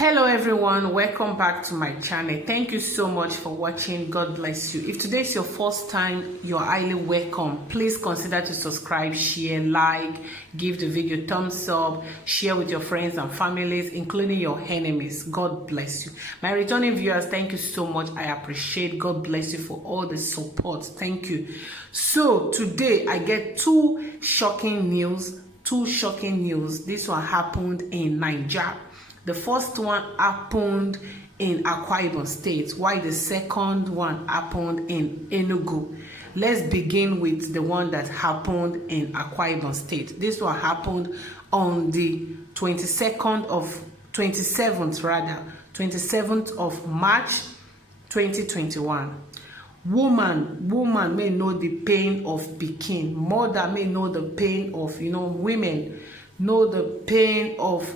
Hello everyone, welcome back to my channel. Thank you so much for watching. God bless you. If today is your first time, you're highly welcome. Please consider to subscribe, share, like, give the video thumbs up, share with your friends and families, including your enemies. God bless you. My returning viewers, thank you so much. I appreciate. God bless you for all the support. Thank you. So today I get two shocking news. This one happened in Nigeria. The first one happened in Akwa Ibom State, while the second one happened in Enugu. Let's begin with the one that happened in Akwa Ibom State. This one happened on the 27th of March 2021. Woman may know the pain of pikin. Mother may know the pain of, women know the pain of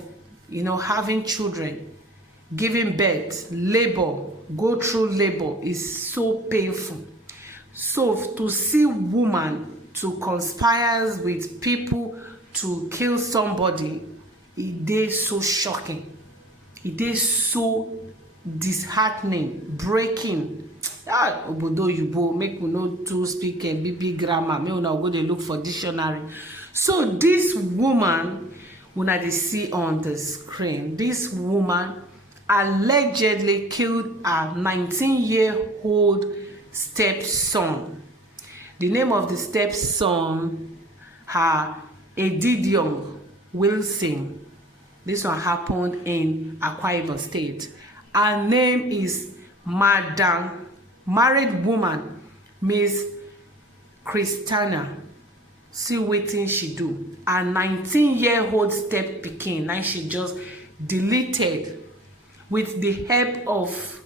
having children, giving birth, labor, go through labor is so painful. So to see woman to conspire with people to kill somebody, it is so shocking. It is so disheartening, breaking. Obodo Yubo, make we know to speak BB grammar. May una go dey look for dictionary. So this woman, when I see on the screen, this woman allegedly killed a 19-year-old stepson. The name of the stepson, Edidiong Wilson. This one happened in Akwa Ibom State. Her name is Madam married woman, Miss Christiana. See wetin she do. A 19-year-old step pikin, now she just deleted with the help of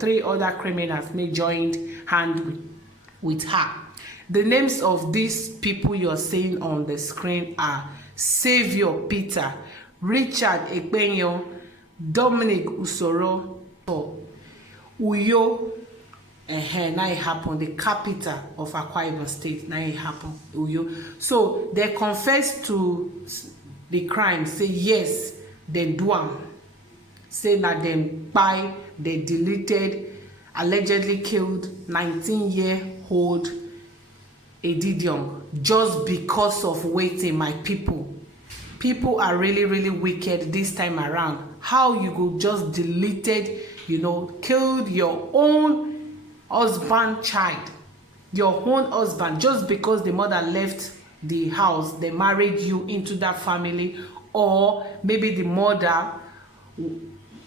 three other criminals may joined hand with her. The names of these people you're seeing on the screen are Savior Peter, Richard Ekpenyo, Dominic Usoro, Uyo. Now it happened, the capital of Akwa Ibom State. Now it happened, Uyo. So they confessed to the crime, say yes, they do am. Say that them by they deleted, allegedly killed 19-year-old Edidiong just because of waiting. My people are really, really wicked this time around. How you go just deleted, killed your own husband, your own husband, just because the mother left the house, they married you into that family, or maybe the mother,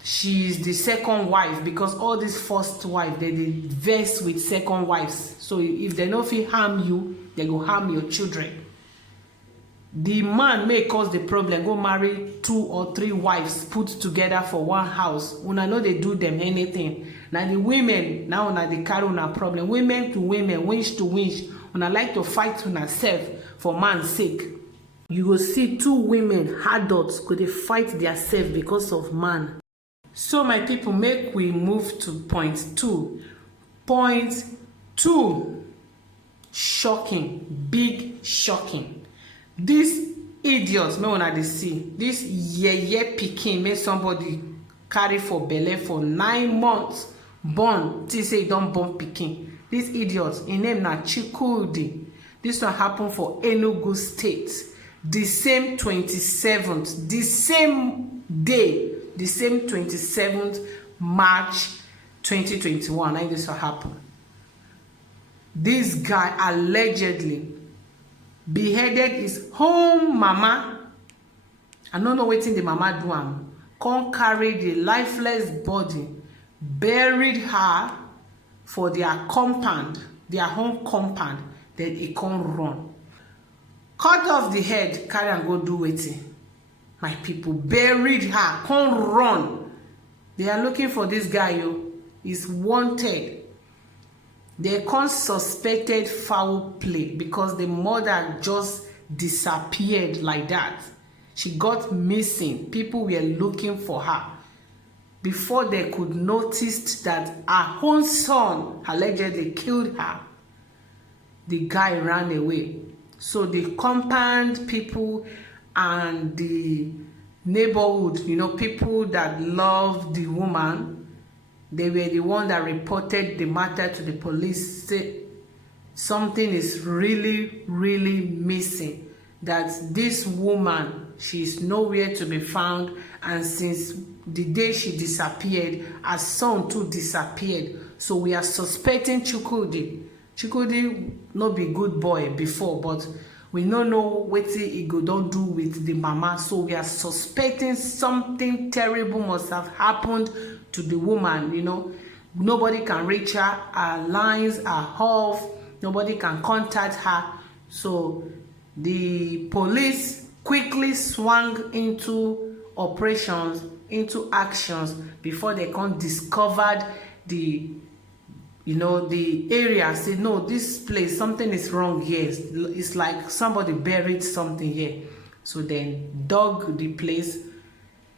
she's the second wife, because all these first wife, they vex with second wives. So if they don't feel harm you, they go harm your children. The man may cause the problem, go marry 2 or 3 wives put together for one house. Una know they do them anything. Now the women, now una they carry una problem. Women to women, winch to winch. Una like to fight una self for man's sake. You will see 2 women, adults, could they fight their self because of man. So my people, make we move to point 2. Point 2, shocking, big shocking. These idiots, may una dey see, this yeye pikin make somebody carry for belle for 9 months, born till say e don born pikin. These idiots, im name na Chikwudi. This one happen for Enugu State, the same 27th, the same day, the same 27th March 2021. Like this one happen. This guy allegedly beheaded his home mama. I don't know wetin the mama do am. Come carry the lifeless body, buried her for their compound, their home compound. Then he come run, cut off the head, carry and go do wetin. My people, buried her, come run. They are looking for this guy. He's wanted. They can't suspected foul play because the mother just disappeared like that. She got missing. People were looking for her. Before they could notice that her own son allegedly killed her, the guy ran away. So the compound people and the neighborhood, you know, people that love the woman, they were the one that reported the matter to the police. Say something is really, really missing, that this woman, she is nowhere to be found, and since the day she disappeared, her son too disappeared. So we are suspecting Chukwudi no be good boy before, but we no know wetin he go don do with the mama. So we are suspecting something terrible must have happened to the woman. You know, nobody can reach her, her lines are off, nobody can contact her. So the police quickly swung into operations, into actions, before they can discovered the, you know, the area. Say no, this place, something is wrong here. It's like somebody buried something here. So then dug the place.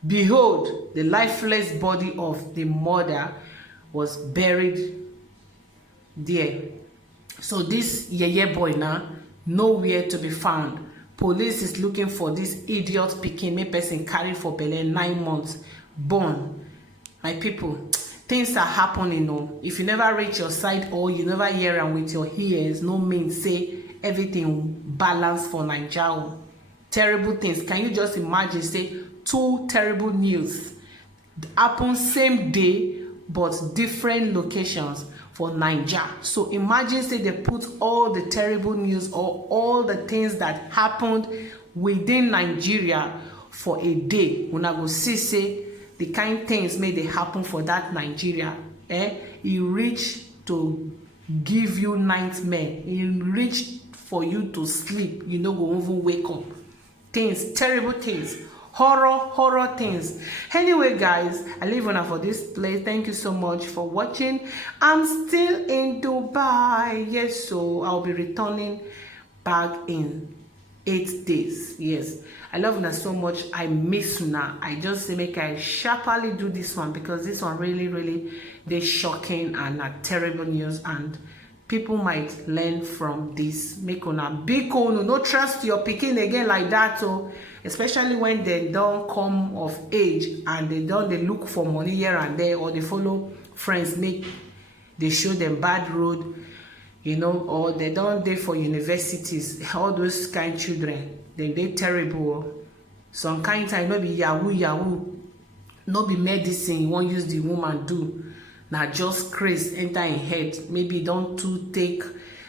Behold, the lifeless body of the mother was buried there. So this yeye boy now nowhere to be found. Police is looking for this idiot pikin, make person carry for belle 9 months, born. My people, things are happening. Oh, if you never reach your side or you never hear am with your ears, no mean say everything balance for Naija. Terrible things. Can you just imagine, say 2 terrible news happen same day but different locations for Naija? So imagine, say they put all the terrible news or all the things that happened within Nigeria for a day. Una go see say the kind things may they happen for that Nigeria. E reach to give you nightmare. E reach for you to sleep. You no go even wake up. Things, terrible things. Horror things. Anyway, guys, I leave on for this place. Thank you so much for watching. I'm still in Dubai. Yes, so I'll be returning back in 8 days. Yes, I love una so much. I miss una. I just say make I sharply do this one, because this one really they shocking and terrible news, and people might learn from this. Make una big ono no trust your pikin again like that. So especially when they don't come of age and they look for money here and there, or they follow friends make they show them bad road, you know, or they don't dey for universities. All those kind children, they terrible. Some kind time no be yahoo, no be medicine you wan use the woman do. Now just craze enter in head. Maybe don't too take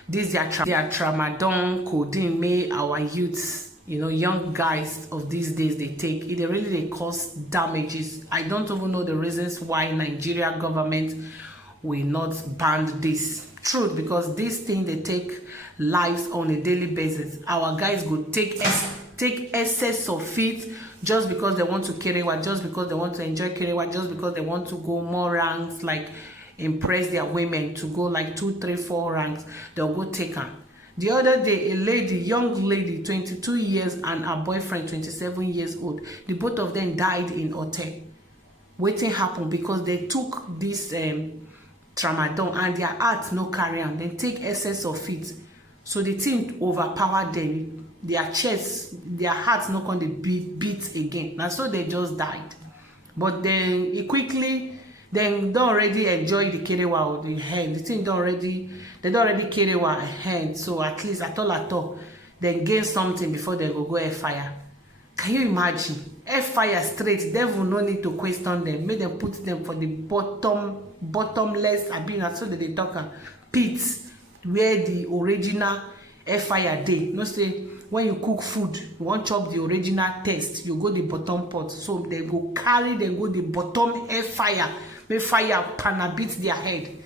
this their tramadol, codeine, may our youths, you know, young guys of these days they take it. They cause damages. I don't even know the reasons why Nigeria government will not ban this. Truth, because this thing they take lives on a daily basis. Our guys go take excess of it just because they want to kerewa, just because they want to enjoy kerewa, just because they want to go more ranks, like impress their women, to go like 2, 3, 4 ranks. They'll go take them. The other day, a lady, young lady, 22 years, and her boyfriend, 27 years old, the both of them died in hotel. Wetin happen? Because they took this tramadol and their heart no carry am. They take excess of it, so the thing overpowered them. Their chest, their hearts not going to beat again. Now so they just died. But then it quickly, then don't already enjoy the kerewa or the head. The thing they don't already kerewa ahead. So at least at all, then gain something before they go air fire. Can you imagine? Air fire straight. Devil no need to question them. Make them put them for the bottomless. I mean, so that they talk pits where the original air fire dey. No say when you cook food, you want chop the original taste, you go the bottom pot. So they go carry, they go the bottom air fire, make fire pana beat their head.